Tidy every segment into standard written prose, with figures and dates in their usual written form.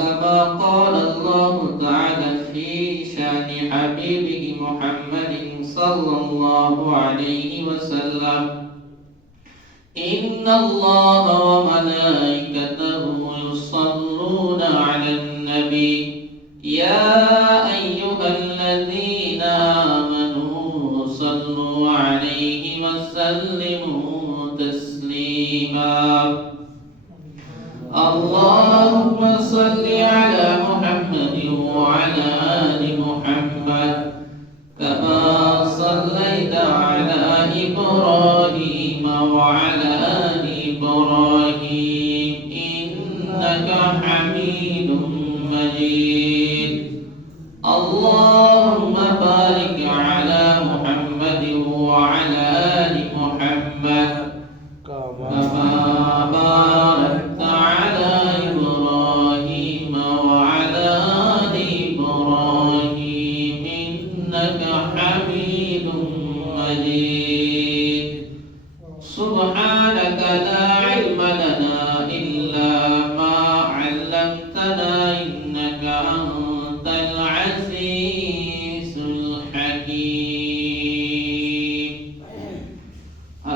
كما قال الله تعالى في شان حبيبه محمد صلى الله عليه وسلم إن الله وملائكته يصلون على النبي يا أيها الذين آمنوا صلوا عليه وسلموا تسليما اللهم صل على محمد وعلى آل محمد كما صليت على إبراهيم وعلى آل إبراهيم إنك حميد مجيد اللهم بارك على محمد وعلى آل محمد كما باركت على إبراهيم وعلى آل إبراهيم إنك حميد مجيد سبحانك لا علم لنا إلا ما علمتنا إنك أنت العزيز الحكيم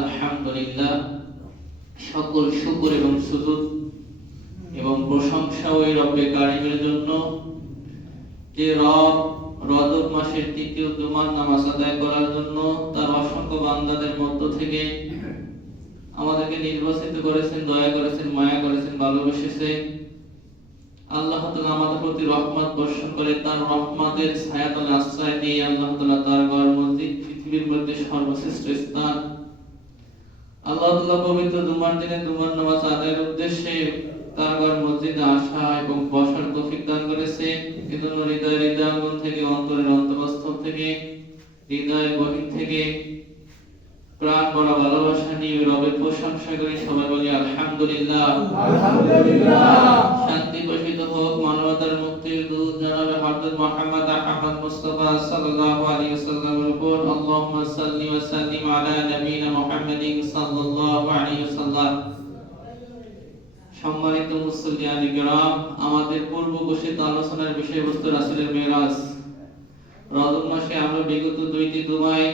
الحمد لله সকল শুকর এবং সুজুদ এবং প্রশংসা ওই রব্বে কারিমের জন্য যে রব রজব মাসের তৃতীয় জুমার নামাজ আদায় করার জন্য তার অসংখ্য বান্দাদের মধ্য থেকে আমাদেরকে নির্বাচিত করেছেন, দয়া করেছেন, মায়া করেছেন, ভালোবেসেছে। আল্লাহ তাআলা আমাদের প্রতি রহমত বর্ষণ করে তার রহমতের ছায়াতলে আশ্রয় দিয়ে আল্লাহ তাআলা তার ঘর মসজিদ পৃথিবীর মধ্যে সর্বশ্রেষ্ঠ স্থান। আল্লাহ তাআলা পবিত্র জুমার দিনে জুমার নামাজ আদায়ের উদ্দেশ্যে তার ঘর মসজিদে আসা এবং বসার তৌফিক দান করেছে। এজন্য হৃদয়াঙ্গন থেকে, অন্তরের অন্তরস্থল থেকে, হৃদয়ের গহীন থেকে প্রাণ ভরা ভালোবাসা নিয়ে রবের প্রশংসা করি। সবাই বলি আলহামদুলিল্লাহ। আলহামদুলিল্লাহ। শান্তি বর্ষিত হোক মানবতার মুক্তির দূত জনাবে হযরত মুহাম্মদ আহমদ মুস্তাফা সাল্লাল্লাহু আলাইহি ওয়াসাল্লামের উপর। আল্লাহুম্মা সাল্লি ওয়া সাল্লিম আলা নবিয়িনা মুহাম্মাদিন সাল্লাল্লাহু আলাইহি ওয়াসাল্লাম। সম্মানিত মুসল্লিয়ান কিরাম, আমাদের পূর্ব ঘোষিত আলোচনার বিষয়বস্তু রাসূলের মেরাজ। রজব মাসে আমরা বিগত দুইটি জুমায়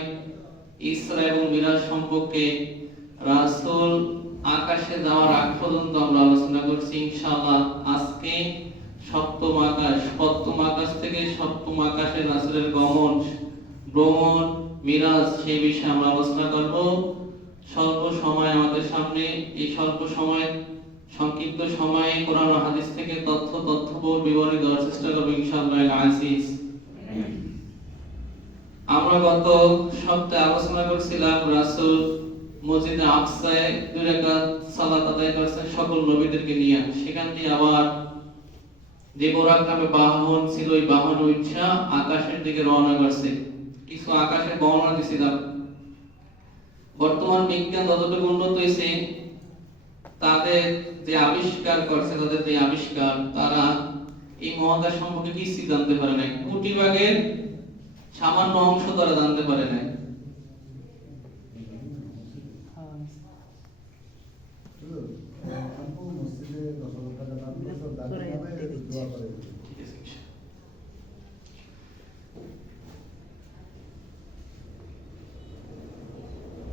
ইসরা এবং মিরাজ সম্পর্কে রাসূল আকাশে যাওয়ার আগ পর্যন্ত আমরা আলোচনা করছি। ইনশাআল্লাহ আজকে সপ্তম আকাশ থেকে সপ্তম আকাশে রাসূলের গমন, ভ্রমণ, মিরাজ সেই বিষয়ে আমরা আলোচনা করব। স্বল্প সময় আমাদের সামনে, এই স্বল্প সময়, সংক্ষিপ্ত সময়ে কোরআন ও হাদিস থেকে তথ্যবহুল বিবরণ দেওয়ার চেষ্টা করব ইনশাআল্লাহ আজিজ। আমরা গত সপ্তাহে আলোচনা করেছিলাম রাসূল মসজিদে আকসায় দুই রাকাত সালাত আদায় করেছেন সকল নবীদেরকে নিয়ে। সেখান থেকে আবার যে বোরাক নামে বাহন ছিল, ওই বাহন উঠা আকাশের দিকে রওনা করছে। কিছু আকাশে বর্ণনা দিয়েছিলাম। বর্তমান বিজ্ঞান যতটুকু উন্নত হয়েছে, তাদের যে আবিষ্কার করছে, তাদের যে আবিষ্কার, তারা এই মহাকাশ সম্পর্কে কিছুই জানতে পারে নাই। কোটি ভাগের সামান্য অংশ তারা জানতে পারে নাই।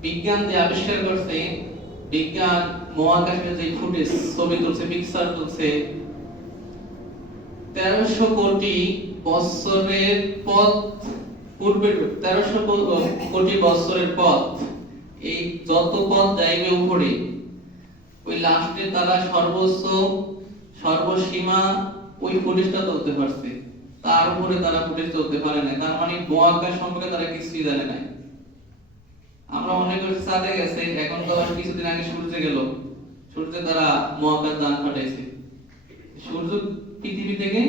বিজ্ঞান যে আবিষ্কার করছে, বিজ্ঞান মহাকাশের যে ফুটেজ, ছবি তুলছে, পিকচার তুলছে, 1300 কোটি বছরের পথ পূর্বের, 1300 কোটি বছরের পথ, এই যত পথ যাইবে উপরে, ওই লাস্টে তারা সর্বসীমা ওই ফুটেজটা তুলতে পারছে। তার উপরে তারা ফুটেজ তুলতে পারে না। তার মানে মহাকাশ সম্পর্কে তারা কিছুই জানে না। আমরা মনে করছি চাঁদে গেছে, এখন তো কিছুদিন আগে সূর্যে গেল, সূর্যে তারা মহাকাশ যান পাঠাইছে। সূর্য পৃথিবী থেকে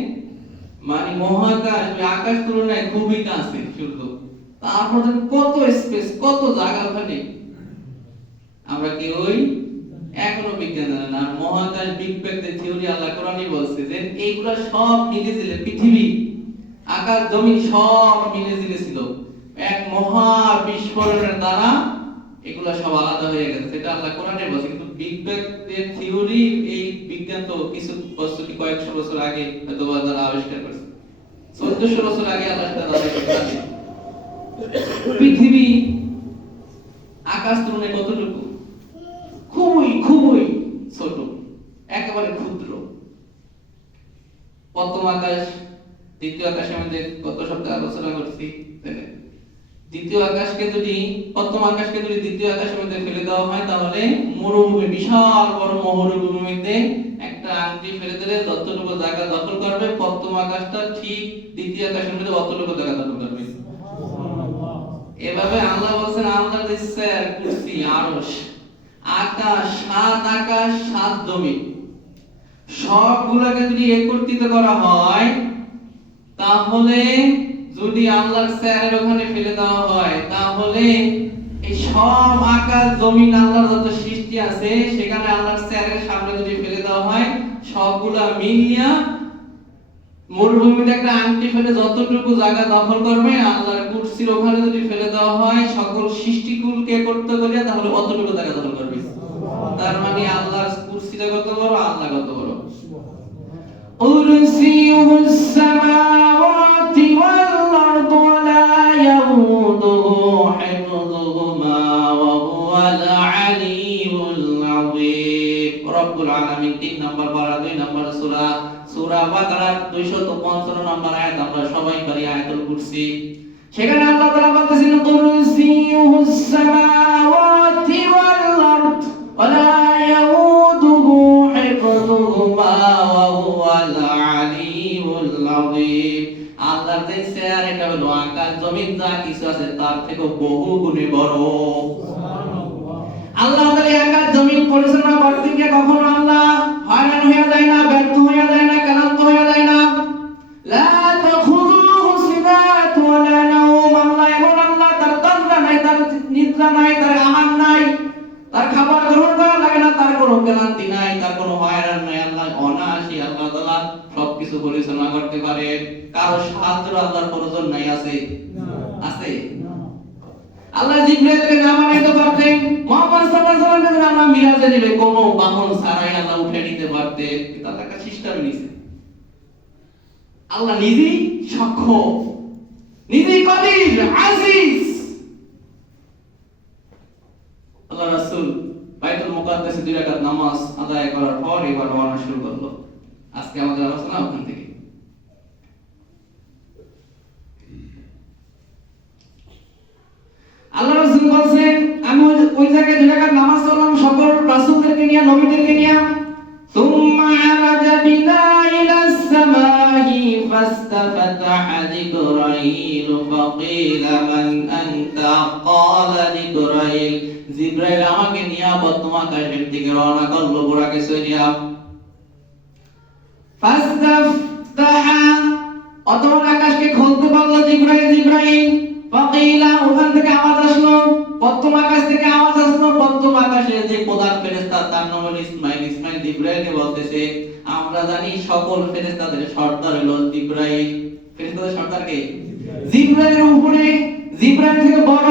মানে মহাকাশ, আকাশ তুলনায় খুবই কাছে সূর্য। তারপর কত স্পেস, কত জায়গা ওখানে, আমরা কি ওই এখনো বিজ্ঞান জানে না। মহাকাশ বিগ ব্যাং এর থিওরি আল্লাহ কোরআনে বলছে যে এইগুলা সব মিলে ছিল, পৃথিবী, আকাশ, জমিন সব মিলে ছিল এক মহা বিস্ফোরণের দ্বারা এগুলা সব আলাদা হয়ে গেছে। সেটা আল্লাহ কোরআনে বলছে। কিন্তু বিগ ব্যাং এর থিওরি, এই বিজ্ঞান তো কিছু বছর, কয়েকশো বছর আগে হয়তো তারা আবিষ্কার করেছে। 1400 বছর আগে আল্লাহ তাআলা আবিষ্কার করেছেন। পৃথিবী আকাশ তুলনায় কতটুকু? খুবই খুবই ছোট, একেবারে ক্ষুদ্র। প্রথম আকাশ দ্বিতীয় আকাশের মধ্যে গত সপ্তাহে আলোচনা করছি। দ্বিতীয় আকাশকে যদি, প্রথম আকাশকে যদি দ্বিতীয় আকাশের মধ্যে ফেলে দেওয়া হয়, তাহলে মরুভূমি, বিশাল বড় মরুভূমিতে একটা আংটি ফেলে দিলে যতটুকু জায়গা দখল করবে, প্রথম আকাশটা ঠিক দ্বিতীয় আকাশের মধ্যে অতটুকু জায়গা দখল করবে। এভাবে আল্লাহ বলেন, আল্লাহ দিচ্ছেন কুরসি, আরশ, আকাশ, সাত আকাশ, সাত জমিন, সবগুলোকে যদি একত্রিত করা হয়, তাহলে যদি আল্লাহর চেয়ারের ওখানে ফেলে দেওয়া হয়, তাহলে এই সব আকাশ জমিন আল্লাহর যত সৃষ্টি আছে, সেখানে আল্লাহর চেয়ারের সামনে যদি ফেলে দেওয়া হয়, সবগুলা মিলিয়া মরুভূমিতে একটা আংটি ফেলে যতটুকু জায়গা দখল করবে, আল্লাহর কুরসির ওখানে যদি ফেলে দেওয়া হয়, সকল সৃষ্টিকুলকে একত্রিত করিয়া, তাহলে অতটুকু জায়গা দখল করবে। তার মানে আল্লাহর কুরসিটা কত বড়, আল্লাহ কত বড়। কুরসিয়ুস সামাওয়াতি ওয়াল আরদ ওয়া লা ইয়াউদুহু হিফযুহুমা ওয়া হুয়াল আলিয়্যুল আযীম। রব্বুল আলামিন 3 নম্বর পারা 2 নম্বর সূরা বাকারা 255 নম্বর আয়াত আমরা সবাই পারি, আয়াতুল কুরসি। সেখানে আল্লাহ তাআলা বলতেছেন, কুরসিয়ুস সামাওয়াতি ওয়াল আরদ ওয়া লা ইয়াউদুহু হিফযুহুমা ওয়া হুয়াল আলিয়্যুল আযীম। আল্লাহর যে চেয়ার, এটা হলো আকাশ জমিন যা কিছু আছে তার থেকে বহু গুণে বড়। সুবহানাল্লাহ। আল্লাহ তাআলা আকাশ জমিন পরিচালনা করতে গিয়ে কখনো আল্লাহ হয়রান হয়ে যায় না, ব্যর্থ হয়ে যায় না, ক্লান্ত হয়ে যায় না। লা তাখুযুহু সিনাতুন ওয়া লা নাওম। আল্লাহ এমন আল্লাহ, তার তন্দ্রা নাই, তার নিদ্রা নাই, তার আহার নাই, তার খাবার গ্রহণ করা লাগে না, তার কোনো ক্লান্তি নাই, তার কোনো হয়রান নাই। আল্লাহ অনায়াসী, আল্লাহ তাআলা সবকিছু পরিচালনা করতে পারে। কারো সাহায্যের আল্লাহর প্রয়োজন নাই, আছে? আছে। আল্লাহ জিবরাইলকে নামাইতে পারতেন, মুহাম্মদ সাল্লাল্লাহু আলাইহি ওয়াসাল্লাম আল্লাহ মিরাজে নেবে কোনো বাহন ছাড়াই আল্লাহ উঠে নিতে পারতেন। কিন্তু আল্লাহ একটা সিস্টেম নিছে। আল্লাহ নিজেই সক্ষম, নিজেই কাদির, আজিজ। আল্লাহ রাসূল বাইতুল মুকাদ্দাসে 2 রাকাত নামাজ আদায় করার পর এবার রওনা শুরু করলো। আজকে আমাদের আলোচনা ওখান থেকে। আল্লাহ রাসূল বলেন, আমি ওই জায়গায় 2 রাকাত নামাজ পড়লাম সকল রাসূলদেরকে নিয়ে, নবীদেরকে নিয়ে। সুম্মা আরাজা বিনা ইলাস সামাই ফাস্তাফাতাহা জিবরাইল ফাকিলা মান আনতা ক্বালা জিবরাইল। জিবরাইল আমাকে নিয়ে প্রথম আকাশের দিকে রওনা করলো, বুরাকে সরিয়া। ফাস্তাফতাহা, অতঃপর আকাশকে খুলতে বলল জিবরাইল। ফাকিলা, ওখান থেকে আওয়াজ আসলো, প্রথম আকাশ থেকে আওয়াজ আসলো। প্রথম আকাশে যে প্রধান ফেরেশতা, তার নাম হলো ইসমাঈল। ইসমাঈল জিবরাইলকে বলতেছে, আমরা জানি সকল ফেরেশতাদের সর্দার হলো জিবরাইল। ফেরেশতাদের সর্দার কে? জিবরাইলের উপরে, জিবরাইল থেকে বড়,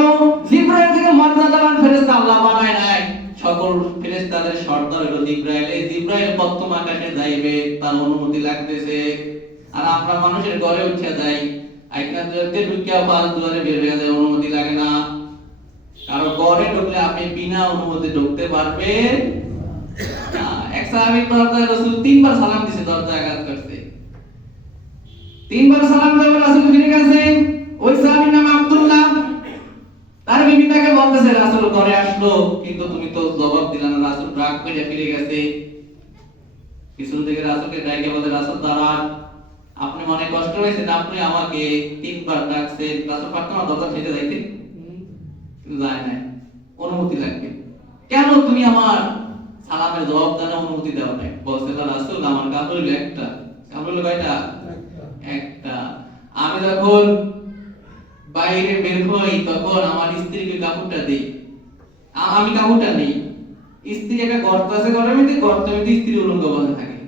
জিবরাইল থেকে মর্যাদাবান ফেরেশতা আল্লাহ বানায় নাই। সকল ফেরেশতাদের সর্দার হলো জিবরাইল। এই জিবরাইল প্রথম আকাশে যাইবে, তার অনুমতি লাগতেছে। আর আমরা মানুষের ঘরে উঠে যাই, আইনা দুয়ারে ঢুকিয়া পাল দুয়ারে বের হয়ে যায়, অনুমতি লাগে না। কারণ ঘরে ঢুকলে আপনি বিনা অনুমতি ঢুকতে পারবেন না। এক সাহাবী দরজায় রাসূল 3 বার সালাম দিয়েছে, দরজায় আঘাত করতে। 3 বার সালাম দেওয়ার রাসূল ফিরে গেছে। ওই সাহাবীর নাম আব্দুল্লাহ। তার বিবি তাকে বলতেছে, রাসূল ঘরে আসলো কিন্তু তুমি তো জবাব দিলা না। রাসূল রাগ করে ফিরে গেছে। পিছন থেকে রাসূলকে ডাকে বলে, রাসূল দাঁড়ান, আপনি মনে কষ্ট হয়েছে না, আপনি আমাকে 3 বার ডাকছেন। রাসূল ফাতেমা দরজা ছেড়ে যাইতে যায় না, অনুমতি লাগবে। কেন তুমি আমার সালামের জবাব দেওয়ার অনুমতি দাও না? বলছে, রাসূল আমার কাপড় হলো একটা। কাপড় হলো কয়টা? একটা। আমি যখন বাইরে বের হই তখন আমার স্ত্রীকে কাপড়টা দেই, আমি কাপড়টা নেই। স্ত্রী একটা গর্ত আছে ঘরের মধ্যে, গর্তের মধ্যে স্ত্রী উলঙ্গ বসে থাকে।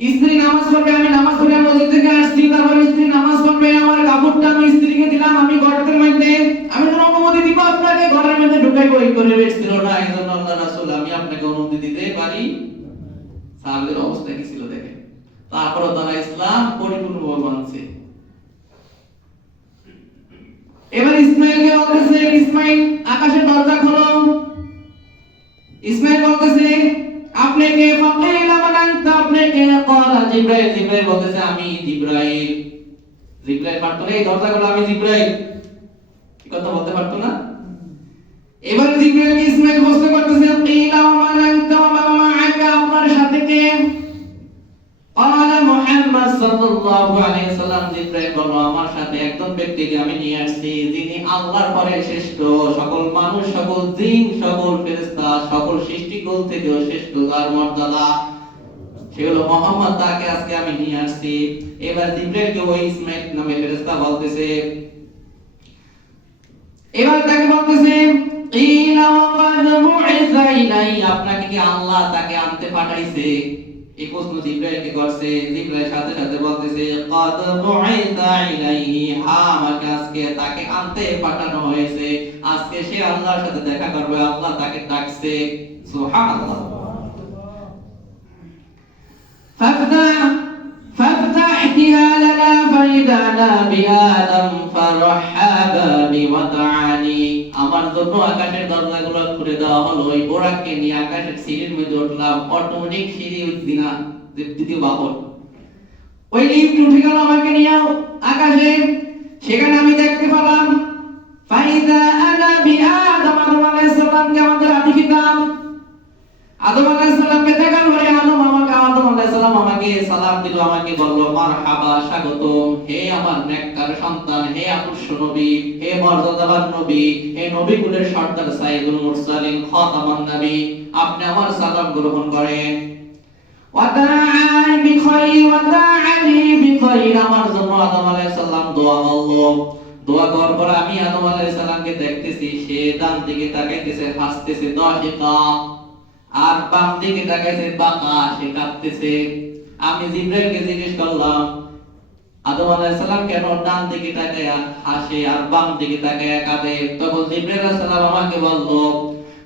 স্ত্রী নামাজ পড়বে, আমি নামাজ পড়ে মসজিদ থেকে আসছি, তারপর স্ত্রী নামাজ পড়বে, আমার কাপড়টা আমি স্ত্রীকে দিলাম, আমি গর্তের মধ্যে, আমি যেন অনুমতি দিব আপনাকে ঘরের মধ্যে ঢুকাই, ওই পরিবেশ ছিল না। এইজন্য আল্লাহ রাসূল আমি আপনাকে অনুমতি দিতে পারি। সাহাবীদের অবস্থা কি ছিল দেখেন। তারপর তারা ইসলাম পরিপূর্ণভাবে মানছে। এবার ইসমাইলকে বলতেছে, ইসমাইল আকাশের দরজা খোলো। ইসমাইল বলতেছে আপনি কে? ফাকিলা মান আনতা, আপনি কে? ক্বালা জিবরাইল। জিবরাইল বলতেছে আমি জিবরাইল। জিবরাইল পারতো না এই দরজাগুলো, আমি জিবরাইল, কি কথা বলতে পারতো না। এবার জিবরাইলকে ইসমাইল প্রশ্ন করতেছে কিলা মান আনতা ওয়া মান মাআকা, আপনার সাথে কে? ক্বালা মুহাম্মদ সাল্লাল্লাহু আলাইহি ওয়াসাল্লাম। জিবরাইল বলল আমার সাথে একজন ব্যক্তিকে আমি নিয়ে আসছি যিনি আল্লাহর পরে শ্রেষ্ঠ, সকল মানুষ, সকল জিন, সকল ফেরেশতা, সকল সৃষ্টিকুল থেকেও শ্রেষ্ঠ, তার মর্যাদা, সে হলো মুহাম্মদ, তাকে আজকে আমি নিয়ে আসছি। এবার জিবরাইলকে ওই ইসমাইল নামে ফেরেশতা বলতেছে, এবার তাকে বলতেছে কিলা ওয়াকাদ বুইসা ইলাই, আপনাকে কি আল্লাহ তাকে আনতে পাঠাইছে? এই প্রশ্ন জিবরাইলকে করছে। জিবরাইল সাথে সাথে বলতেছে কাদ বুইসা ইলাইহি, হ্যাঁ আমাকে আজকে তাকে আনতে পাঠানো হয়েছে, আজকে সে আল্লাহর সাথে দেখা করবে, আল্লাহ তাকে ডাকছে। সুবহানাল্লাহ। فافتحتها لنا فإذا نبي آدم فرحب بي ودعاني, আমার জন্য আকাশের দরজাগুলো খুলে দেওয়া হলো। ওই বোরাককে নিয়ে আকাশের সিঁড়ির মধ্যে উঠলাম, অটোমেটিক সিঁড়ি দিনা দ্বিতীয় বাহন, ওই লিফট উঠে গেল আমাকে নিয়ে আকাশে। সেখানে আমি দেখতে পেলাম ফাইদা আনা বি আদম, আদম আলাইহিস সালামকে, আমাদের আদি পিতা আদম আলাইহিস সালামকে দেখার পরে আদম আলাইহিস সালাম আমাকে সালাম দিল, আমাকে বলল মারহাবা, স্বাগতম, হে আমার নেককার সন্তান, হে আদর্শ নবী, হে মর্যাদাবান নবী, হে নবী কুলের সর্দার, সাইয়্যিদুল মুরসালিন, খাতামান নবী, আপনি আমার সালাম গ্রহণ করেন। ওয়াদাআ বিখাইর, ওয়াদাআলি বিখাইর, আমার জন্য আদম আলাইহিস সালাম দোয়া করলো। দোয়া করার পর আমি আদম আলাইহিস সালামকে দেখতেছি, সে ডান দিকে তাকাইতেছে, হাসতেছে, দাহিকা, আর বাম দিকে তাকাইছে, বাঁকা, সে কাঁদতেছে। আমি জিবরাইলকে জিজ্ঞেস করলাম আদম আলাইহিস সালাম কেন ডান দিকে তাকায়া হাসে আর বাম দিকে তাকায়া কাঁদে? তখন জিবরাইল আলাইহিস সালাম আমাকে বলল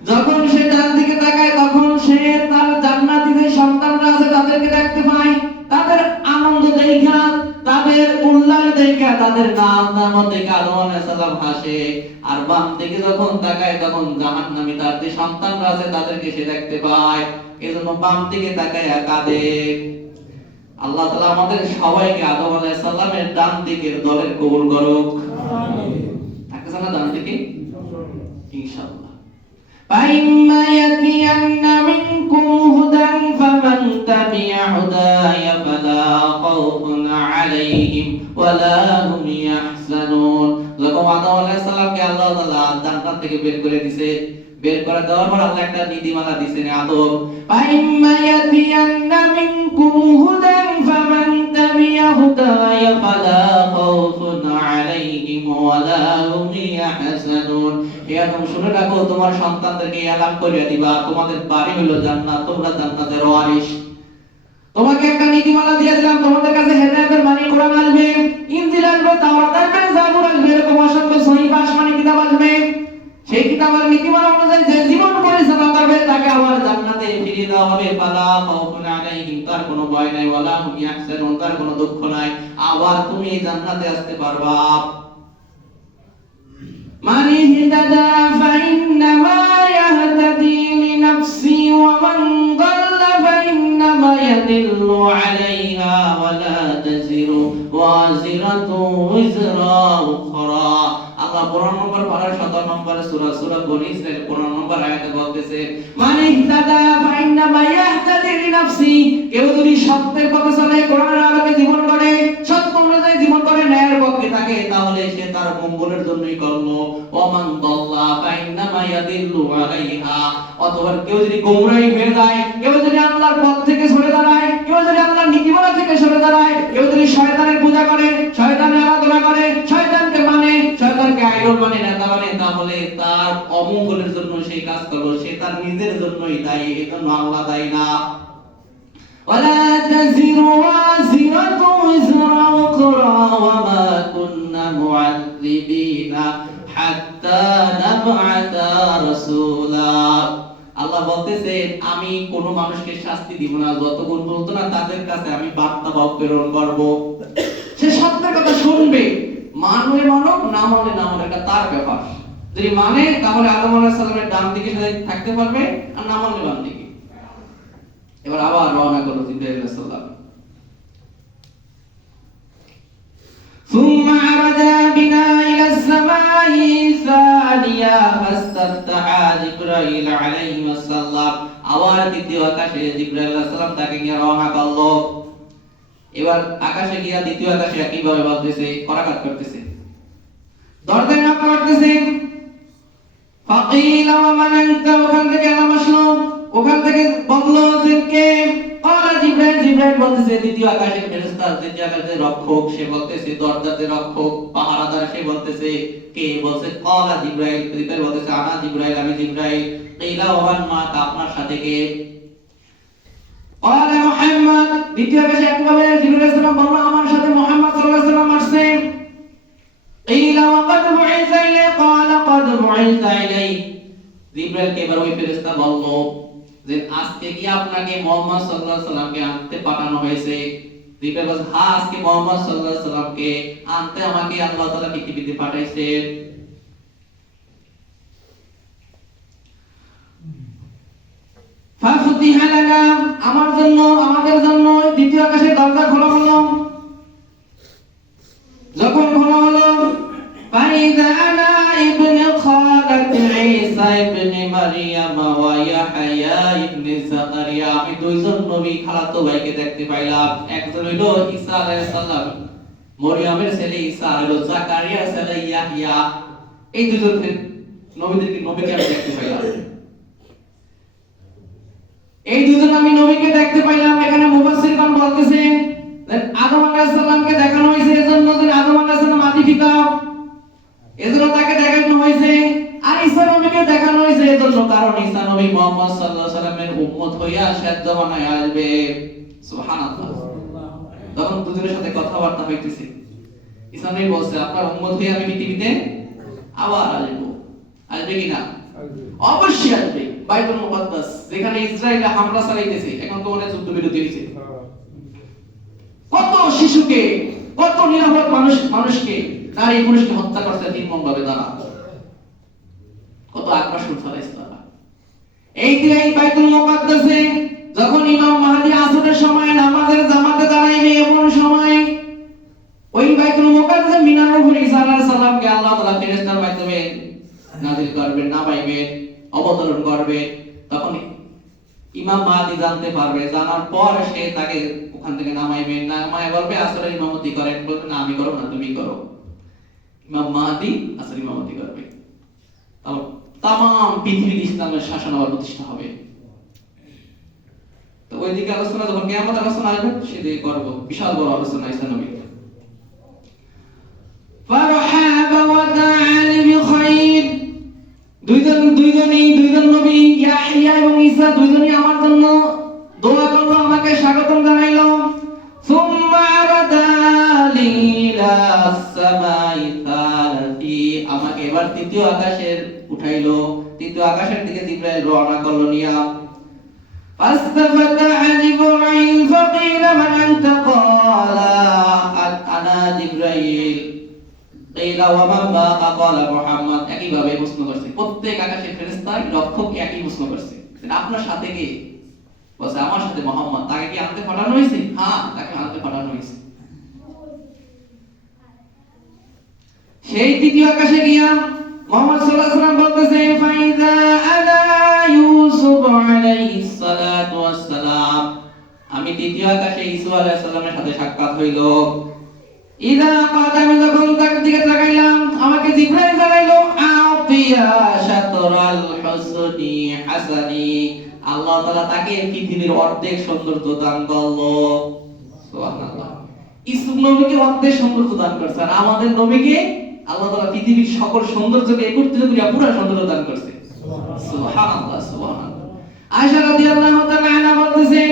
যখন সে ডান দিকে তাকায় তখন সে তার জান্নাতি যে সন্তানরা আছে তাদেরকে দেখতে পায়, তাদের আনন্দ দেখা, তাদের উল্লাস দেখা, তাদের নাম দেখে আদম আলাইহিস সালাম হাসে। আর বাম দিকে যখন তাকায় তখন জাহান্নামী তার যে সন্তানরা আছে তাদেরকে সে দেখতে পায়, এজন্য বাম দিকে তাকায় কাঁদে। আল্লাহ তাআলা আমাদের সবাইকে আদম আলাইহিস সালামের ডান দিকের দলের কবুল করুক। আমিন। থাকছে না ডান দিকে ইনশাআল্লাহ। فَإِمَّا يَأْتِيَنَّ مِنكُمْ هُدًى فَمَنْ تَبِعَ هُدَايَ فَلَا خَوْفٌ عَلَيْهِمْ وَلَا هُمْ يَحْزَنُونَ। যখন আদম আলাইহিস সালামকে আল্লাহ তাআলা জান্নাত থেকে বের করে দিয়েছে, বের করে দেওয়ার পর আল্লাহ একটা নীতিমালা দিয়েছেন, আদম فَإِمَّا يَأْتِيَنَّ مِنكُمْ هُدًى فَمَنْ تَبِعَ هُدَايَ فَلَا خَوْفٌ عَلَيْهِمْ وَلَا هُمْ يَحْزَنُونَ। হে আদম শুনে রাখো, তোমার সন্তানদেরকে এলান করে দিবা তোমাদের বাড়ি হলো জান্নাত, তোমরা জান্নাতের ওয়ারিস। তোমাকে একটা নীতিমালা দিয়ে দিলাম, তোমাদের কাছে হেদায়েতের বাণী কোরআন আসবে, ইনজিল আসবে, তাওরাত আসবে, জাবুর আসবে, এরকম অসংখ্য সহিহ আসমানি কিতাব আসবে। সেই কিতাবের নীতিমালা অনুযায়ী যে জীবন পরিচালনা করবে তাকে আবার জান্নাতে ফিরিয়ে দেওয়া হবে। ফালা খাউফুন আলাইহিম, তার কোনো ভয় নাই, ওয়ালা হুম ইয়াহজানুন, তার কোনো দুঃখ নাই, আবার তুমি জান্নাতে আসতে পারবা। মান ইহতাদা ফাইন্নামা ইয়াহতাদি লিনাফসি ওয়া মান দাল্লা ফাইন্নামা ইয়াদিল্লু আলাইহা ওয়ালা তাজিরু ওয়াজিরাতুন উযরা উখরা। আল্লাহ 15 নম্বর পারার 17 নম্বর সূরা বনী ইসরাঈল 15 নম্বর আয়াতে বলতেছে মান ইহতাদা ফাইন্নামা ইয়াহতাদি লিনাফসি, কেউ যদি সত্যের পথে চলে, কোরআনের আলোকে জীবন গড়ে, সত্য অনুযায়ী জীবন গড়ে, ন্যায়ের পক্ষে থাকে, তাহলে সে তার মঙ্গলের জন্যই করলো। ওয়া মান দাল্লা ফাইন্নামা ইয়াদিল্লু আলাইহা, অথবা কেউ যদি গোমরাহি হয়ে যায়, কেউ যদি আল্লাহর পথ থেকে সরে দাঁড়ায়, কেউ যদি আল্লাহর নীতিমালা থেকে সরে দাঁড়ায়, কেউ যদি শয়তানের পূজা করে, শয়তানের আরাধনা করে, শয়তানকে মানে, শয়তানকে আইডল মানে, নেতা মানে, তাহলে তার অমঙ্গলের জন্য সেই কাজ করলো, সে তার নিজের জন্যই দায়ী, এজন্য আল্লাহ দায়ী না। ওয়ালা تزر وازرة وزر أخرى وما كنا معذبين حتى نبعث رسولا আল্লাহ বলতেছে আমি কোন মানুষকে শাস্তি দিব না যতক্ষণ পর্যন্ত না তাদের কাছে আমি বার্তা প্রেরণ করব। সে সত্যের কথা শুনবে, মানলে মানব, না মানলে না মানলে, এটা তার ব্যাপার। যদি মানে তাহলে আদম আলাইহিস সালামের ডান দিকে সে থাকতে পারবে, আর না মানলে বাম দিকে। এবার আবার রওনা করলো জিবরাইল আলাইহিস সালাম। ثم عرج بنا إلى السماء الثانية فاستفتح جبرائيل عليه السلام আবার দ্বিতীয় আকাশে জিবরাইল আলাইহিস সালাম তাকে নিয়ে রওনা করলো। এবার আকাশে গিয়া দ্বিতীয় আকাশে কিভাবে বলতেছে, করাকাত করতেছে, দরজায় নক করতেছে। ফাকিলা ওয়া মান আনতা, ওখান থেকে আলাম আসলো, ওখান থেকে বললো যে কে? ক্বালা জিবরাইল, জিবরাইল বলতেছে দ্বিতীয় আকাশের ফেরেশতা, দ্বিতীয় আকাশের রক্ষক, সে বলতেছে দরজাতে রক্ষক, পাহারাদার, সে বলতেছে কে? বলছে ক্বালা জিবরাইল, জিবরাইল বলতেছে আনা জিবরাইল, আমি জিবরাইল। কিলা ওয়া মান মা, আপনার সাথে কে? ক্বালা মুহাম্মদ, দ্বিতীয় আকাশে একভাবে জিবরাইল আলাইহিস সালাম বলল আমার সাথে মুহাম্মদ সাল্লাল্লাহু আলাইহি ওয়াসাল্লাম আসছে। কিলা ওয়া কদ বুইসা ইলাই, ক্বালা কদ বুইসা ইলাই, জিবরাইলকে এবার ওই ফেরেশতা বলল যে আজকে কি আপনাকে মুহাম্মদ সাল্লাল্লাহু আলাইহি সাল্লামকে আনতে পাঠানো হয়েছে? জিবরাইল বলল হ্যাঁ, আজকে মুহাম্মদ সাল্লাল্লাহু আলাইহি সাল্লামকে আনতে আমাকে আল্লাহ তাআলা পৃথিবীতে পাঠাইছেন। ফাফতিহা লানা, আমার জন্য, আমাদের জন্য দ্বিতীয় আকাশের দরজা খোলা হলো। যখন খোলা হলো, ফাইযা আনা ইবনে খালাতি ঈসা ইবনে মারইয়াম ওয়া ইয়াহইয়া ইবনে যাকারিয়া, আমি দুইজন নবী খালাতো ভাইকে দেখতে পাইলাম। একজন হইলো ঈসা আলাইহিস সালাম, মরিয়মের ছেলে ঈসা, আর হলো যাকারিয়ার ছেলে ইয়াহইয়া। এই দুইজন নবীকে আমি দেখতে পাইলাম। এই দুজন আমি নবীকে দেখতে পাইলাম। এখানে মুফাসসিরগণ বলতেছে আদম আলাইহিস সালামকে দেখানো হয়েছে এজন্য যে আদম আলাইহিস সালাম আদি পিতা, এজন্য তাকে দেখানো হয়েছে। আর ঈসা নবীকে দেখানো হয়েছে এজন্য কারণ ঈসা নবী মুহাম্মদ সাল্লাল্লাহু আলাইহি সাল্লামের উম্মত হইয়া শেষ জামানায় আসবে। সুবহানাল্লাহ। তখন দুজনের সাথে কথাবার্তা হইতেছে। ঈসা নবী বলছে আপনার উম্মত হয়ে আমি পৃথিবীতে আবার আসব। আসবে কিনা? অবশ্যই আসবে। বাইতুল মুকাদ্দাস যেখানে ইসরায়েল হামলা চালাইতেছে, এখন তো অনেক যুদ্ধবিরতি হইছে, কত শিশুকে, কত নিরাপদ মানুষকে, নারী পুরুষকে হত্যা করতে নির্মম ভাবে তারা, কত আগ্রাসন চালাইছে তারা। এই বাইতুল মুকাদ্দাসে যখন ইমাম মাহদী আসরের সময় নামাজের জামাতে দাঁড়াইবে, এমন সময় ওই বাইতুল মুকাদ্দাসে মিনারের উপরে ঈসা আলাইহিস সালামকে আল্লাহ তাআলা ফেরেশতার মাধ্যমে নাযিল করবেন, নামাইবেন, অবতরণ করবে। তখন ইমাম মাহদী জানতে পারবে, জানার পর সে তাকে ওখান থেকে নামাইবেন, নামায় বলবে আসরের ইমামতি করেন, বলবে না আমি করব না, তুমি করো। ইমাম মাহদী আসরের ইমামতি করবে। তাহলে তামাম পৃথিবীতে ইসলামের শাসন আবার প্রতিষ্ঠা হবে। তো ওইদিকে আলোচনা যখন কিয়ামত আলোচনা আসবে সেদিকে করব, বিশাল বড় আলোচনা ঈসা নবী। ফারহাবা ওয়া তাআলা বিখাইর, দুইজন নবী ইয়াহইয়া এবং ঈসা দুইজনই আমার জন্য দোয়া করলো, আমাকে স্বাগতম জানাইলো। সুম্মা আরাদালিলা আসসামাই সালাতি, আমাকে এবার তৃতীয় আকাশের উঠাইলো। তৃতীয় আকাশের দিকে জিবরাইল রওনা করলো নিয়া। ফাস্তাফাতাহ জিবরাইল ফাকিলা মান আনতা, ক্বালা আনা জিবরাইল। কিলা ওয়া মান বাকা, ক্বালা মুহাম্মদ। একইভাবে প্রশ্ন করছে, প্রত্যেক আকাশের ফেরেশতা রক্ষক একই প্রশ্ন করছে, আপনার সাথে কে? বলছে আমার সাথে মুহাম্মদ। তাকে কি আনতে পাঠানো হয়েছে? হ্যাঁ, তাকে আনতে পাঠানো হয়েছে। সেই তৃতীয় আকাশে গিয়া মুহাম্মদ সাল্লাল্লাহু আলাইহি ওয়াসাল্লাম বলতেছে ফাইযা আলা ইউসুফ আলাইহিস সালাতু ওয়াস সালাম, আমি তৃতীয় আকাশে ইউসুফ আলাইহিস সালামের সাথে সাক্ষাৎ হইল। ইদা কাদামি, যখন তার দিকে তাকাইলাম, আমাকে জিবরাইল জানাইলো আতিয়া শাতরাল হুসনি হাসানি, আল্লাহ তাআলা তাকে পৃথিবীর অর্ধেক সৌন্দর্য দান করলো। সুবহানাল্লাহ। ইউসুফ নবীকে অর্ধেক সৌন্দর্য দান করছে, আর আমাদের নবীকে আল্লাহ তাআলা পৃথিবীর সকল সৌন্দর্যকে একত্রিত করে পুরো সৌন্দর্য দান করছে। সুবহানাল্লাহ, সুবহানাল্লাহ। আয়েশা রাদিয়াল্লাহু তাআলা আনহা বলতেছে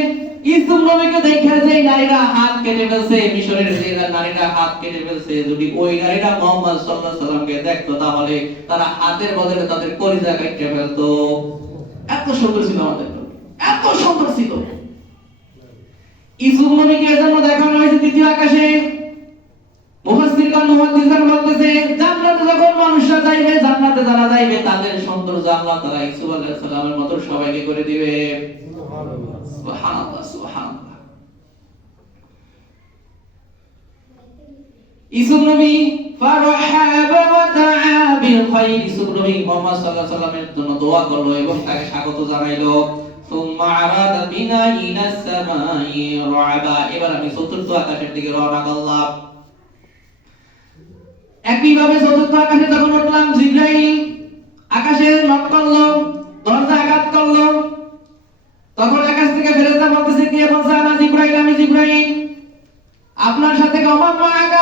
ইউসুফ নবীকে দেখে যে নারীরা হাত কেটে ফেলছে, মিশরের যে নারীরা হাত কেটে ফেলছে, যদি ওই নারীরা মুহাম্মদ সাল্লাল্লাহু আলাইহি সাল্লামকে দেখতো তাহলে তারা হাতের বদলে তাদের কলিজা কেটে ফেলতো। এত সুন্দর ছিল আমাদের নবী, এত সুন্দর ছিল। ইউসুফ নবীকে এজন্য দেখানো হয়েছে দ্বিতীয় আকাশে। মুফাসসিরগণ মুহাদ্দিসগণ বলতেছে জান্নাতে যখন মানুষরা যাইবে, জান্নাতে যারা যাইবে তাদের সৌন্দর্য আল্লাহ তাআলা ইউসুফ আলাইহিস সালামের মতো সবাইকে করে দিবে। সুবহানাল্লাহ সুবহানাল্লাহ। ইউসুফ নবী ফারহাবা ওয়া দাআ বিল খায়র, ইউসুফ নবী মুহাম্মদ সাল্লাল্লাহু আলাইহি সাল্লামের জন্য দোয়া করলো এবং তাকে স্বাগত জানাইলো। সুম্মা আরাদা বিনা ইলা সামাই রাবা, এবার আমি চতুর্থ আকাশের দিকে রওনা করলাম। একইভাবে চতুর্থ আকাশে যখন উঠলাম, জিবরাইল আকাশে নক করলো, দরজা আঘাত করলো। তখন আকাশ থেকে ফেরেশতা বলতেছে, কে বলছে? আনা জিবরাইল, আমি জিবরাইল। আপনার সাথে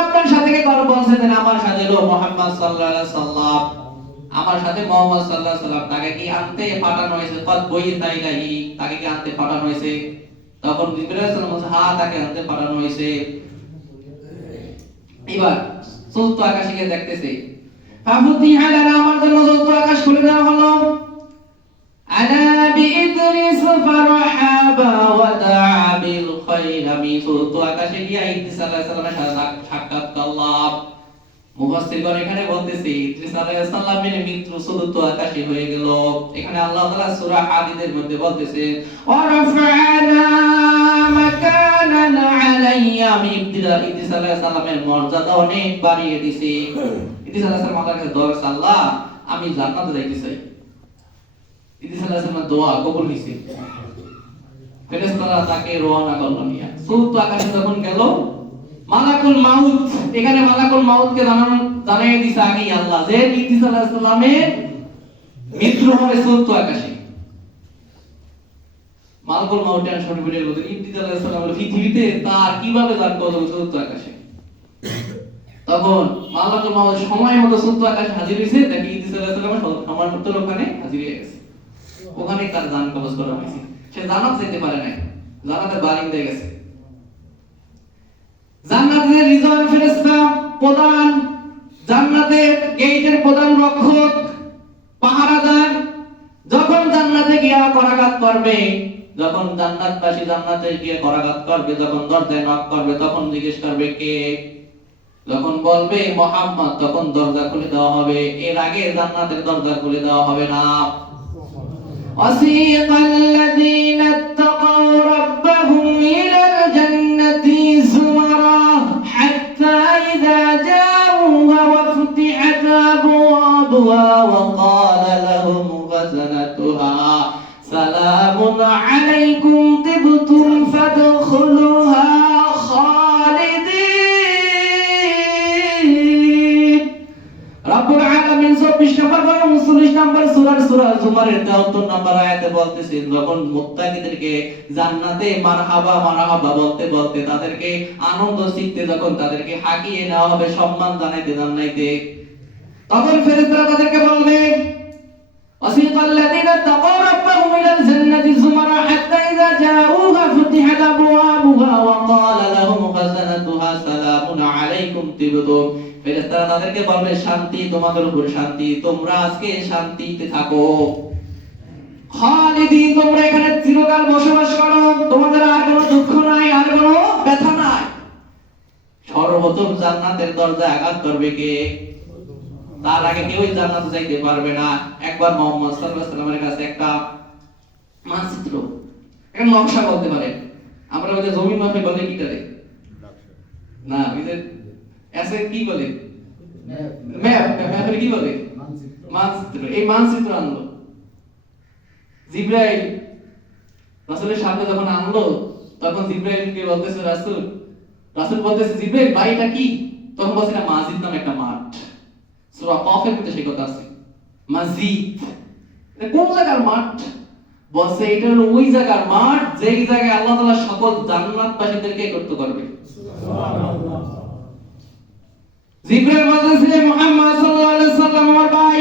আপনার সাথে কে কথা বলছেন? আমার সাথে হলো মুহাম্মদ সাল্লাল্লাহু আলাইহি সাল্লাম, আমার সাথে মুহাম্মদ সাল্লাল্লাহু আলাইহি সাল্লাম। তাকে কি আনতে পাঠানো হয়েছে? কত বই তাইলাহি, তাকে কি আনতে পাঠানো হয়েছে? তখন জিবরাইল সাল্লাল্লাহু আলাইহি সাল্লাম, হ্যাঁ তাকে আনতে পাঠানো হয়েছে। এবার চতুর্থ আকাশে গিয়ে দেখতেছে, ফাফুতিহা লানা, আমার জন্য চতুর্থ আকাশ খুলে দেওয়া হলো। আনা বিইদরিস ফারহাবা ওয়া দাআ বিল খায়র, আমি চতুর্থ আকাশে গিয়ে ইদ্রিস আলাইহিস সালামের সাথে সাক্ষাৎ করলাম। মুফাসসিরগণ এখানে বলতেছে ইদ্রিস আলাইহিস সালামের মৃত্যু চতুর্থ আকাশে হয়ে গেল। এখানে আল্লাহ তাআলা সূরা হাদীদের মধ্যে বলতেছে, ওয়া রাফা'না মাকানান আলাইয়া, আমি ইদ্রিস আলাইহিস সালামের মর্যাদা অনেক বাড়িয়ে দিয়েছি। ইদ্রিস আলাইহিস সালাম আল্লাহর কাছে দোয়া করছে, আল্লাহ আমি জান্নাতে যাইতে চাই। ইদ্রিস আলাইহিস সালামের দোয়া কবুল হইছে। ফেরেশতারা তাকে রওনা করলো নিয়ে। চতুর্থ আকাশে যখন গেল, মালাকুল মাউত, এখানে মালাকুল মাউতকে জানিয়ে দিছে আগেই আল্লাহ যে ইদ্রিস আলাইহিস সালামের মৃত্যু হবে চতুর্থ আকাশে। মালাকুল মাউত টেনশন করে বলতে, ইদ্রিস আলাইহিস সালামের পৃথিবীতে তার কিভাবে জানবো চতুর্থ আকাশে? তখন মালাকুল মাউত সময় মতো চতুর্থ আকাশে হাজির হয়েছে, দেখি ইদ্রিস আলাইহিস সালামের আমার মতো ওখানে হাজির হয়ে গেছে। ওখানে তার জান কবজ করা হয়েছে। সে জান্নাত যেতে পারে নাই, জান্নাতের বারিন্দা গেছে। জান্নাতের রিজওয়ান ফেরেশতা প্রধান, জান্নাতের গেটের প্রধান রক্ষক, পাহারাদার যখন জান্নাতে গিয়ে করাঘাত করবে, যখন জান্নাতবাসী জান্নাতে গিয়ে করাঘাত করবে, যখন দরজায় নক করবে, তখন জিজ্ঞেস করবে কে? যখন বলবে মুহাম্মদ, তখন দরজা খুলে দেওয়া হবে। এর আগে জান্নাতের দরজা খুলে দেওয়া হবে না। وسيق الذين اتقوا ربهم إلى الجنة زمرا حتى إذا جاءوها وفتحت أبوابها وقال لهم خزنتها سلام عليكم طبتم فادخلوها خالدين। রব্বুল আলামিন 24 নম্বর এবং 39 নম্বর সূরা জুমারের 73 নম্বর আয়াতে বলতেছেন, যখন মুত্তাকিদেরকে জান্নাতে মারহাবা মারহাবা বলতে বলতে তাদেরকে আনন্দ চিত্তে যখন তাদেরকে হাকিয়ে নেওয়া হবে, সম্মান জানাইতে জানাইতে, তখন ফেরেশতারা তাদেরকে বলবে, ওয়াসিকাল্লাযীনা তাকাউ রাব্বাহুম ইলাল জান্নাতি যুমারা হাত্তা ইযা জাউহা ফুতিহাত আবওয়াবুহা ওয়া ক্বালা লাহুম খাযানাতুহা সালামুন আলাইকুম তিবতুম। ফেরেশতারা তাদেরকে বলবে, শান্তি তোমাদের উপর শান্তি, তোমরা আজকে শান্তিতে থাকো। খালিদিন, তোমরা এখানে চিরকাল বসবাস করো, তোমাদের আর কোনো দুঃখ নাই, আর কোনো ব্যথা নাই। সর্বপ্রথম জান্নাতের দরজায় আঘাত করবে কে? তার আগে কেউই জান্নাতে যাইতে পারবে না। একবার মুহাম্মদ সাল্লাল্লাহু আলাইহি ওয়াসাল্লামের কাছে একটা মানচিত্র, একটা নকশা বলতে পারে, আমরা ওই যে জমি মাপে বলে কিটারে না, ওই যে এসে কি বলে ম্যাপ, ম্যাপের কি বলে মানচিত্র। এই মানচিত্র আনলো জিবরাইল, রাসূলের সামনে যখন আনলো, তখন জিবরাইলকে বলতেছে, রাসূল বলতেছে, জিবরাইল ভাই এটা কি? তখন বলছে না, মাসজিদ নামে একটা মাঠ। সূরা কফের মধ্যে সেই কথা আছে, মসজিদ। এটা কোন জায়গার মাঠ? বলছে এটা হলো ওই জায়গার মাঠ যেই জায়গায় আল্লাহ তাআলা সকল জান্নাতবাসীদেরকে একত্র করবে। সুবহানাল্লাহ। জিবরাইল বলতেছে, মুহাম্মদ সাল্লাল্লাহু আলাইহি ওয়াসাল্লাম আমার ভাই,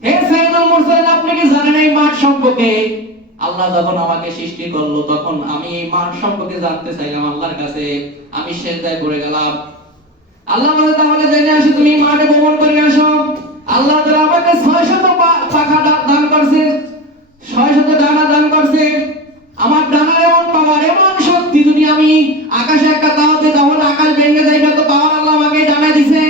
হে সাইয়্যিদুল মুরসালিন, আপনি কি জানেন এই মাঠ সম্পর্কে? আল্লাহ যখন আমাকে সৃষ্টি করলো তখন আমি এই মাঠ সম্পর্কে জানতে চাইলাম আল্লাহর কাছে, আমি সেজদায় পড়ে গেলাম। আল্লাহ বলে তাহলে জেনে আসো, তুমি মাঠে ভ্রমণ করে আসো। আল্লাহ তাআলা আমাকে 600 পাখা দান করছে, 600 ডানা দান করছে। আমার ডানার এমন পাওয়ার, এমন শক্তি, যদি আমি আকাশে একটা দাওয়াতে তাহলে আকাশ ভেঙে যাইবে, তো পাওয়ার আল্লাহ আমাকে ডানা দিছে।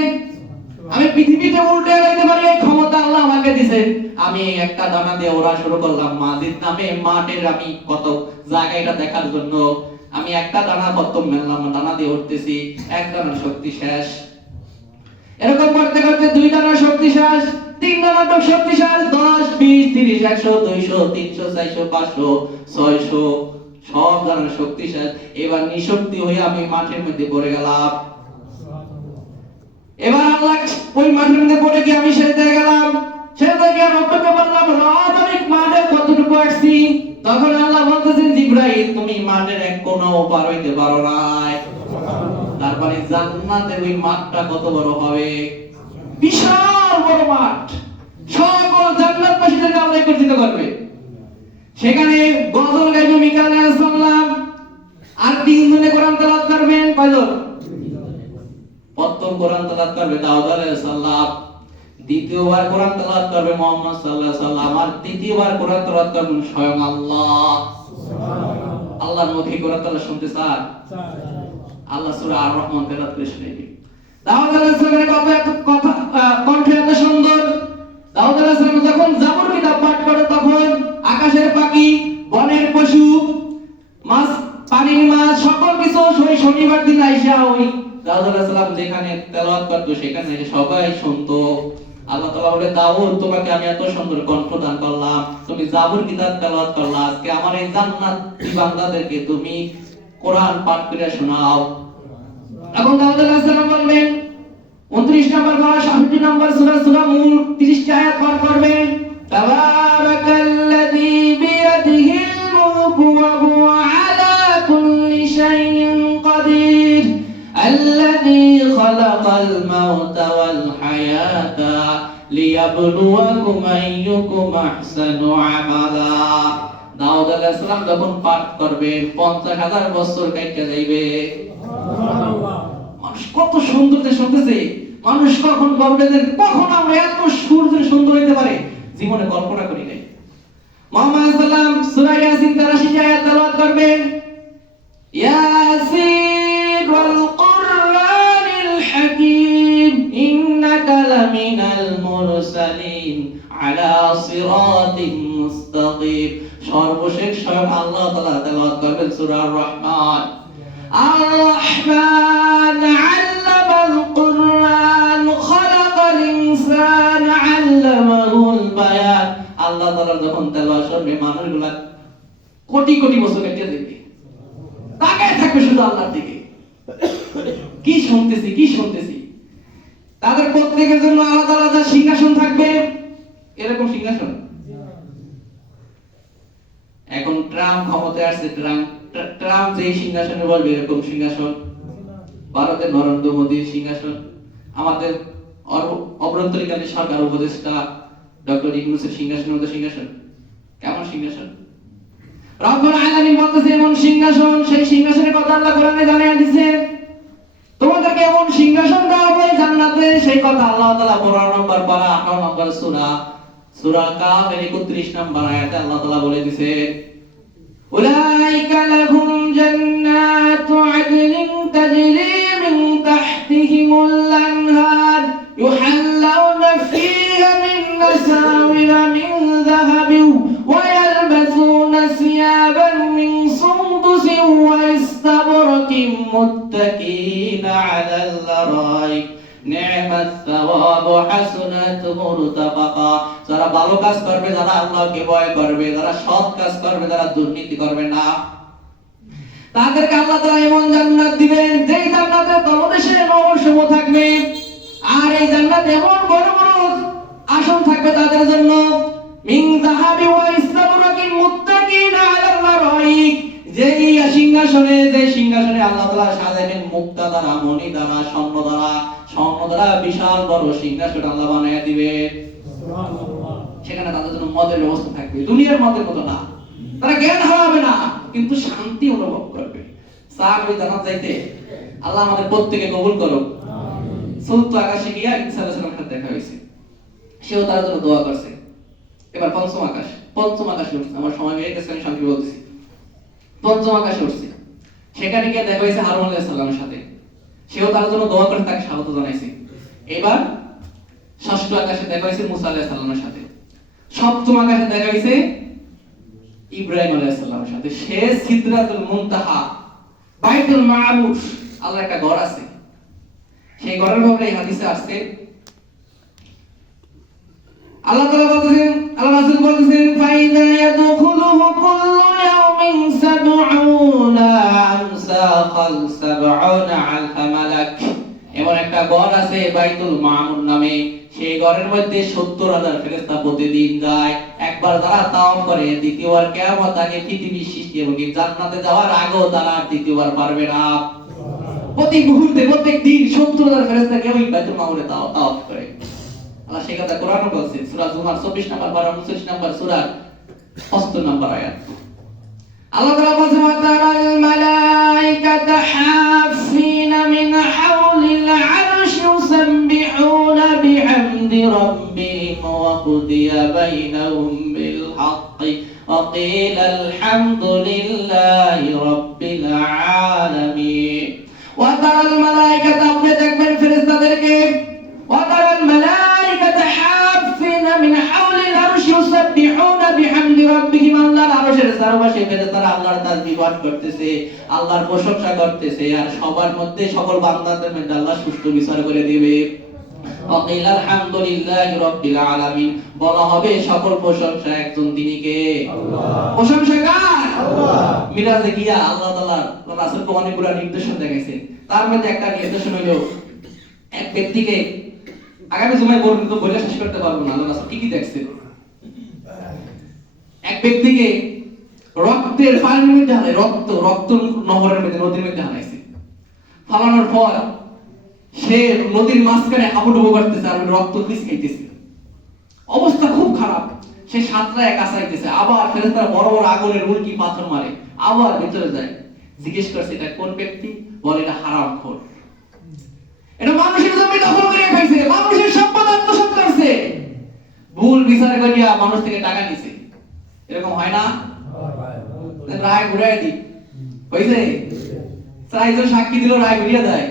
আমি পৃথিবীতে উল্টে যাইতে পারি, এই ক্ষমতা আল্লাহ আমাকে দিছে। আমি একটা দানা দিয়ে ওড়া শুরু করলাম মাজিদ নামে মাঠের আমি কত জায়গাটা দেখার জন্য। আমি একটা দানা প্রথম মেললাম, দানা দিয়ে উঠতেছি, এক দানার শক্তি শেষ। এরকম করতে করতে 2 দানার শক্তি শেষ, 3 দানার শক্তি শেষ, 10, 20, 30, 100, 200, 300, 400, 500, 600 সব দানার শক্তি শেষ। এবার নিশক্তি হয়ে আমি মাঠের মধ্যে পড়ে গেলাম। এবার আল্লাহ ওই মাঠের মধ্যে পড়ে গিয়ে আমি সেজদায় গেলাম। সেজদায় গিয়ে রব্বকে বললাম, রব আমি মাঠের কতটুকু আসছি? তখন আল্লাহ বলতেছেন, জিবরাইল তুমি মাঠের এক কোণাও পার হইতে পারো নাই। তারপরে জান্নাতের ওই মাঠটা কত বড় হবে, বিশাল বড় মাঠ, সকল জান্নাতবাসীদেরকে আল্লাহ একত্রিত করবে। সেখানে গজল গাইবে মিকাইল আলাইহিস সালাম, আর 3 জনে কোরআন তেলাওয়াত করবেন। কয়জন? প্রথম কোরআন তেলাওয়াত করবে দাউদ আলাইহিস সালাম, দ্বিতীয়বার কোরআন তেলাওয়াত করবে মুহাম্মদ সাল্লাল্লাহু আলাইহি সাল্লাম, আর তৃতীয়বার কোরআন তেলাওয়াত করবেন স্বয়ং আল্লাহ। সুবহানাল্লাহ। আল্লাহর মুখে কোরআন তেলাওয়াত শুনতে চান? আল্লাহ সূরা আর রহমান তেলাওয়াত করে শোনাবে। দাউদ আলাইহিস সালামের কথা কণ্ঠ এত সুন্দর। দাউদ আলাইহিস সালাম যখন জাবুর কিতাব পাঠ করে তখন আকাশের পাখি, বনের পশু, মাছ, পানির মাছ, সকল কিছু ওই শনিবার দিন আইসা ওই দাউদ আলাইহিস সালাম যেখানে তেলাওয়াত করতো সেখানে এসে সবাই শুনতো। আল্লাহ তাআলা বলে, দাউদ তোমাকে আমি এত সুন্দর কণ্ঠ দান করলাম, তুমি জাবুর কিতাব তেলাওয়াত করলা, আজকে আমার এই জান্নাতি বান্দাদেরকে তুমি কোরআন পাঠ করে শোনাও। এখন দাউদ আলাইহিস সালাম বলবেন 29 নম্বর পারা 67 নম্বর সূরা মূল 30 আয়াত পাঠ করবেন। তাবারাকাল্লাযী বিয়াদিহিল মুলকু ওয়া হুয়া আলা কুল্লি শাইইন কাদির আল্লাযী খালাকাল মাউতা ওয়াল হায়াতা লিয়াবলুয়াকুম আইয়ুকুম আহসানু আমালা। দাউদ আলাইহিস সালাম যখন পাঠ করবেন 50,000 বছর কাটতে যাইবে। সুবহানাল্লাহ। মানুষ কত সুন্দর যে শুনতেছে, মানুষ কখন ভাববে যে কখন আমরা এত সুন্দর হইতে পারে, জীবনে কল্পনা করি নাই। মুহাম্মদ সাল্লাল্লাহু আলাইহি ওয়াসাল্লাম সূরা ইয়াসিন 83 আয়াত তেলাওয়াত করবেন। ইয়াসিন ওয়াল কুরআনিল হাকীম ইন্নাকা লামিনাল মুরসালিন আলা সিরাতিন মুস্তাকিম। সর্বশেষ স্বয়ং আল্লাহ তাআলা তেলাওয়াত করবেন সূরা আর রহমান। الرحمن علم القرآن خلق الإنسان علمه البيان। আল্লাহ তাআলা যখন তেলাওয়াত করবে মানুষগুলা কোটি কোটি বছর কেটে যাবে, তাকায় থাকবে শুধু আল্লাহর দিকে, কি শুনতেছি। তাদের প্রত্যেকের জন্য আলাদা আলাদা সিংহাসন থাকবে, এরকম সিংহাসন। এখন ট্রাম্প ক্ষমতায় আসছে, ট্রাম্প যে সিংহাসনে বলবে এরকম সিংহাসন। ভারতের নরেন্দ্র মোদীর সিংহাসন, আমাদের অভ্যন্তরীণকালীন সরকার উপদেষ্টা ডক্টর ইউনূসের সিংহাসনের মতো সিংহাসন। কেমন সিংহাসন? রব্বুল আলামিন বলতেছে এমন সিংহাসন, সেই সিংহাসনের কথা আল্লাহ কোরআনে জানিয়ে দিয়েছে। তোমাদেরকে এমন সিংহাসন দেওয়া হবে জান্নাতে, সেই কথা আল্লাহ তাআলা 15 নম্বর পারা 18 নম্বর সূরা কাফের 31 নম্বর আয়াতে আল্লাহ তাআলা বলে দিয়েছে, উলাইকা লাহুম জান্নাতু আদনিন তাজরি মিন তাহতিহিমুল আনহার ইউহাল্লাউনা ফীহা মিন আসাওিরা মিন যাহাবিন ওয়া ইয়ালবাসুনা সিয়াবান মিন সুনদুসিন ওয়া ইস্তাবরাকিন মুত্তাকিনা আলাল আরাইক নি'মাত সাওয়াবু হাসনাত মুরতাফাকা। যারা ভালো কাজ করবে, যারা আল্লাহকে ভয় করবে, যারা সৎ কাজ করবে, যারা দুর্নীতি করবে না, তাদেরকে আল্লাহ তাআলা এমন জান্নাত দিবেন যেই জান্নাতের তলদেশে নহরসমূহ থাকবে, আর এই জান্নাতে এমন বড় বড় আসন থাকবে তাদের জন্য। মিন যাহাবি ওয়া ইস্তাবরাকিন মুত্তাকিনা আলাল আরাইক, যে সিংহাসনে আল্লাহ তাআলা সাজাবেন মুক্তা দ্বারা, মণি দ্বারা, স্বর্ণ দ্বারা বিশাল বড় সিংহাসন আল্লাহ বানায়া দিবেন। সুবহানাল্লাহ। সেখানে তাদের জন্য মদের ব্যবস্থা থাকবে, দুনিয়ার মদের মতো না। তারা জ্ঞান হারাবে না, কিন্তু শান্তি অনুভব করবে। সাহাবী জান্নাত যাইতে, আল্লাহ আমাদের প্রত্যেকে কবুল করুক। চতুর্থ আকাশে গিয়া ঈসা আলাইহিস সালামের সাথে দেখা হয়েছে, সেও তার জন্য দোয়া করছে। এবার পঞ্চম আকাশে উঠছে, আমার সময় হয়ে গেছে, আমি শান্তি বলতেছি। পঞ্চম আকাশে উঠছে, সেখানে গিয়ে দেখা হয়েছে হারুন আলাইহিস সালামের সাথে, সেও তার জন্য দোয়া করে তাকে স্বাগত জানাইছে। এবার ষষ্ঠ আকাশে দেখা হয়েছে মুসা আলাইহিস সালামের সাথে। সপ্তম আকাশে দেখা হয়েছে ইব্রাহিম আলাইহিস সালামের সাথে। সে সিদরাতুল মুনতাহা, বাইতুল মামুর, আল্লাহর একটা ঘর আছে, সেই ঘরের ব্যাপারে এই হাদিসে আসছে। আল্লাহ তাআলা বলতেছেন, আল্লাহ রাসূল বলতেছেন, ফাইদা ইয়াদখুলুহু কুল্লু ইয়াউমিন 70 আমসাকাল 70 আলফা মালাক। এমন একটা ঘর আছে বাইতুল মামুর নামে, সেই ঘরের মধ্যে 70,000 ফেরেশতা প্রতিদিন যায়। একবার যারা তাওয়াফ করে, দ্বিতীয়বার কিয়ামত আগে পৃথিবীর সৃষ্টি এবং জান্নাতে যাওয়ার আগেও তারা দ্বিতীয়বার পারবে না। প্রতি মুহূর্তে, প্রত্যেক দিন 70,000 ফেরেশতা কেউ বাইতুল মামুরে তাওয়াফ করে। আল্লাহ সেই কথা কোরআনে বলছে, সূরা জুমার 24 নম্বর পারা 29 নম্বর সূরা 75 নম্বর আয়াত। আল্লাহ তাআলা বলছেন, ওয়া তারাল মালাইকাতা হাফিনা মিন হাওলিল আরশি ইউসাব্বিহুনা বিহামদি রাব্বিহিম ওয়া কুদিয়া বাইনাহুম বিল হাক্কি ওয়া কিলা আলহামদুলিল্লাহি রাব্বিল আলামিন। ওয়া তারাল মালাইকাতা, আপনি দেখবেন ফেরেশতাদেরকে, ওয়া তারাল মালাইকাতা হাফিনা মিন হাওলিল আরশি ইউসাব্বিহুনা বিহামদি রাব্বিহিম, আল্লাহর আরশের চারপাশে ফেরেশতারা আল্লাহর তাসবিহ পাঠ করতেছে, আল্লাহর প্রশংসা করতেছে, আর সবার মধ্যে, সকল বান্দাদের মধ্যে আল্লাহ সুষ্ঠু বিচার করে দিবে। ওয়া কিলা আলহামদুলিল্লাহি রাব্বিল আলামিন, বলা হবে সকল প্রশংসা একজন, তিনি কে? আল্লাহ। প্রশংসা কার? আল্লাহ। মিরাজে গিয়া আল্লাহ তাআলা রাসূলকে অনেকগুলো নির্দেশন দেখাইছেন, তার মধ্যে একটা নির্দেশন হলো এক ব্যক্তিকে, আগামী জুমায় বলবো তো বলে শেষ করতে পারবো না, আল্লাহ রাসূল কি কি দেখছেন। এক ব্যক্তিকে রক্তের পানির মধ্যে হারাই, রক্ত নহরের মধ্যে, নদীর মধ্যে হারাইছে। ফালানোর পর সে নদীর মাঝখানে হাবুডুবু করতেছে আর রক্ত খাইতেছে, অবস্থা খুব খারাপ। সে সাঁতরায় কাঁচাইতেছে, আবার ফেরেশতারা বড় বড় আগুনের উল্কি পাথর মারে, আবার ভিতরে যায়। জিজ্ঞেস করছে, এটা কোন ব্যক্তি? বলে, এটা হারামখোর, এটা মানুষের জমি দখল করে খাইছে, মানুষের সম্পদ আত্মসাৎ করছে, ভুল বিচার করিয়া মানুষ থেকে টাকা নিছে। এরকম হয় না? রায় ঘুরাই দি হইছে, চারজন সাক্ষী দিল, রায় ঘুরিয়ে দেয়,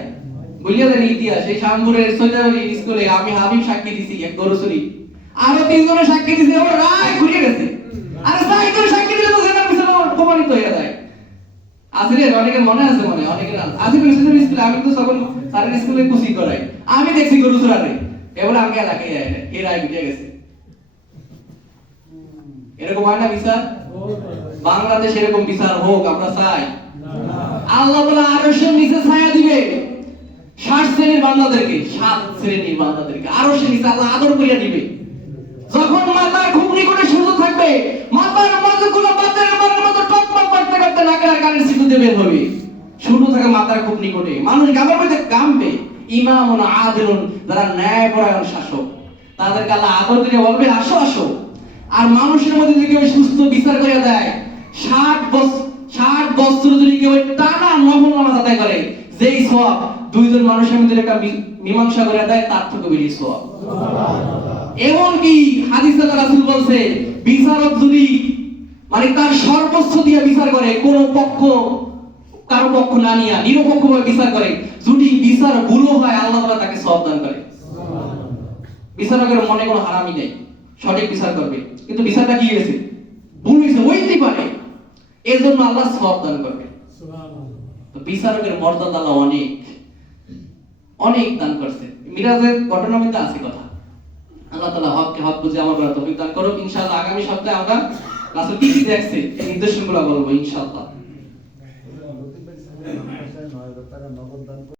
ঘুরিয়ে দেয় ইতিহাস। এই শামপুরের সৈদাবাড়ি স্কুলে আমি হাবিব সাক্ষী দিছি এক গরু চুরি, আরো 3 জনের সাক্ষী দিছে, ওর রায় ঘুরিয়ে গেছে। আরে 4 জন সাক্ষী দিলে তো সেটা বিচার প্রমাণিত হয়ে যায়। আসলে অনেকের মনে আছে, অনেকের আসলে স্কুলে আমি তো তখন স্যারের স্কুলে কুচি করাই, আমি দেখছি গরু চুরারে, এবারে আমাকে এলাকায় যায় না, এই রায় ঘুরিয়ে গেছে। এরকম হয় না বিচার? বাংলাদেশ এরকম বিচার হোক আমরা চাই। আল্লাহ তাআলা আরশের নিচে ছায়া দিবে 7 শ্রেণীর বান্দাদেরকে, 7 শ্রেণীর বান্দাদেরকে আরশের নিচে আল্লাহ আদর করিয়া দিবে। যখন মাথার খুব নিকটে সূর্য থাকবে, মাথার মধ্যগুলো বাতের মতো টকটক করতে করতে নাকের আর কানের ছিদ্র দিয়ে বের হবে। সূর্য থাকে মাথার খুব নিকটে, মানুষ গামের মধ্যে কামবে। ইমামুন আদিলুন, যারা ন্যায়পরায়ণ শাসক, তাদেরকে আল্লাহ আদর করে বলবে, আসো আসো। আর মানুষের মধ্যে যদি কেউ সুস্থ বিচার করে দেয়, 60 বছর যদি কেউ টানা নফল নামাজ আদায় করে, যেই সওয়াব 2 জন মানুষের মধ্যে একটা মীমাংসা করে দেয়, তার থেকে বেশি সওয়াব। এমন কি হাদিসে রাসূল বলছে, বিচারক যদি মানে তার সর্বোচ্চ দিয়ে বিচার করে, কোন পক্ষ কারো পক্ষ না নিয়া নিরপেক্ষভাবে বিচার করে, যদি বিচার ভুল হয় আল্লাহ তাআলা তাকে সওয়াব দান করে। বিচারকের মনে কোনো হারামি নেই, সঠিক বিচার করবে, কিন্তু বিচারটা কি হয়েছে, ভুল হয়েছে, হইতেই পারে, এজন্য আল্লাহ সওয়াব দান করবে। তো বিচারকের মর্যাদা আল্লাহ অনেক অনেক দান করছে। মিরাজের ঘটনার মধ্যে আছে কথা। আল্লাহ তাআলা হককে হক বুঝে আমার করার তৌফিক দান করুক। ইনশাআল্লাহ আগামী সপ্তাহে আমরা রাসূল কি কি দেখছে এই নির্দেশনগুলো বলবো ইনশাআল্লাহ।